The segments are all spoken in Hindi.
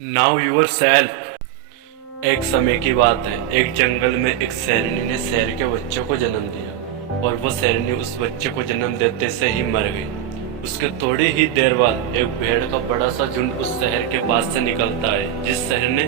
Now you're self. एक समय की बात है, एक जंगल में एक शेरनी ने शेर के बच्चे को जन्म दिया और वो शेरनी उस बच्चे को जन्म देते से ही मर गई। उसके थोड़ी ही देर बाद एक भेड़ का बड़ा सा झुंड उस शहर के पास से निकलता है जिस शहर ने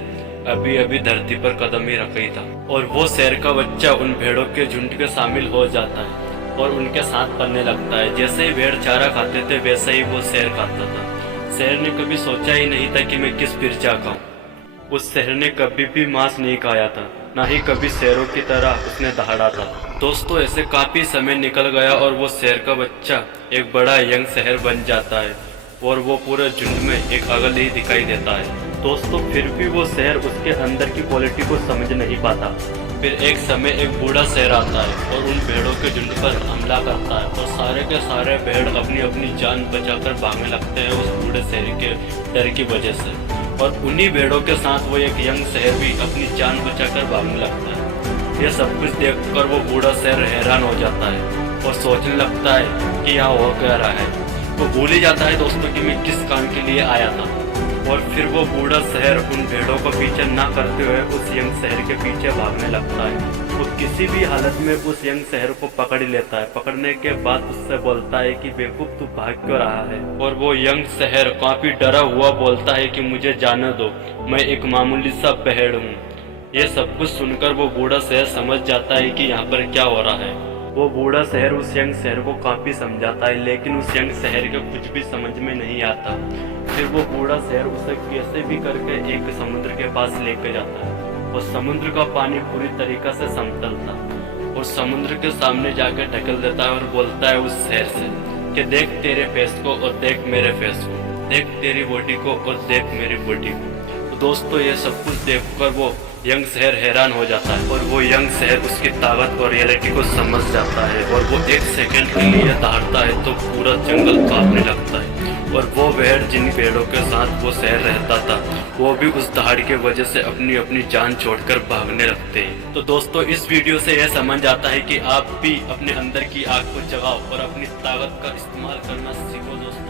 अभी अभी धरती पर कदम ही रखा ही था। और वो शेर का बच्चा उन भेड़ों के झुंड के शामिल हो जाता है और उनके साथ पलने लगता है। जैसे ही भेड़ चारा खाते थे वैसे ही वो शेर खाता था। शेर ने कभी सोचा ही नहीं था कि मैं किस पिरचा खाऊं। उस शेर ने कभी भी मांस नहीं खाया था, ना ही कभी शेरों की तरह उसने दहाड़ा था। दोस्तों, ऐसे काफी समय निकल गया और वो शेर का बच्चा एक बड़ा यंग शहर बन जाता है और वो पूरे झुंड में एक अगल ही दिखाई देता है। दोस्तों, फिर भी वो शेर उसके अंदर की क्वालिटी को समझ नहीं पाता। फिर एक समय एक बूढ़ा शेर आता है और उन भेड़ों के झुंड पर हमला करता है और सारे के सारे भेड़ अपनी अपनी जान बचाकर भागने लगते हैं उस बूढ़े शेर के डर की वजह से। और उन्हीं भेड़ों के साथ वो एक यंग शेर भी अपनी जान बचाकर भागने लगता है। ये सब कुछ देखकर वो बूढ़ा शेर हैरान हो जाता है और सोचने लगता है कि यहाँ हो क्या रहा है। वो भूल ही जाता है दोस्तों कि मैं किस काम के लिए आया था। और फिर वो बूढ़ा शहर उन भेड़ों का पीछा ना करते हुए उस यंग शहर के पीछे भागने लगता है। वो किसी भी हालत में उस यंग शहर को पकड़ लेता है। पकड़ने के बाद उससे बोलता है कि बेवकूफ तू भाग क्यों रहा है। और वो यंग शहर काफी डरा हुआ बोलता है कि मुझे जाने दो, मैं एक मामूली सा भेड़ हूँ। ये सब कुछ सुनकर वो बूढ़ा शहर समझ जाता है कि यहाँ पर क्या हो रहा है। वो बूढ़ा शहर उस यंग शहर को काफी समझाता है, लेकिन उस यंग शहर को कुछ भी समझ में नहीं आता। फिर वो बूढ़ा शहर उसे कैसे भी करके एक समुद्र के पास लेकर जाता है और समुद्र का पानी पूरी तरीका से समतल था और समुद्र के सामने जाकर ढकेल देता है और बोलता है उस शहर से कि देख तेरे फेस को और देख मेरे फेस को, देख तेरी बॉडी को और देख मेरी बॉडी को। तो दोस्तों, ये सब कुछ देखकर वो यंग शहर हैरान हो जाता है और वो यंग शहर उसकी ताकत और रियलिटी को समझ जाता है और वो एक सेकंड के लिए दहाड़ता है तो पूरा जंगल कांपने लगता है। और वो भेड़ जिन भेड़ों के साथ वो शहर रहता था वो भी उस दहाड़ की वजह से अपनी अपनी जान छोड़कर भागने लगते हैं। तो दोस्तों, इस वीडियो से यह समझ आता है कि आप भी अपने अंदर की आग को जगाओ और अपनी ताकत का इस्तेमाल करना सीखो दोस्तों।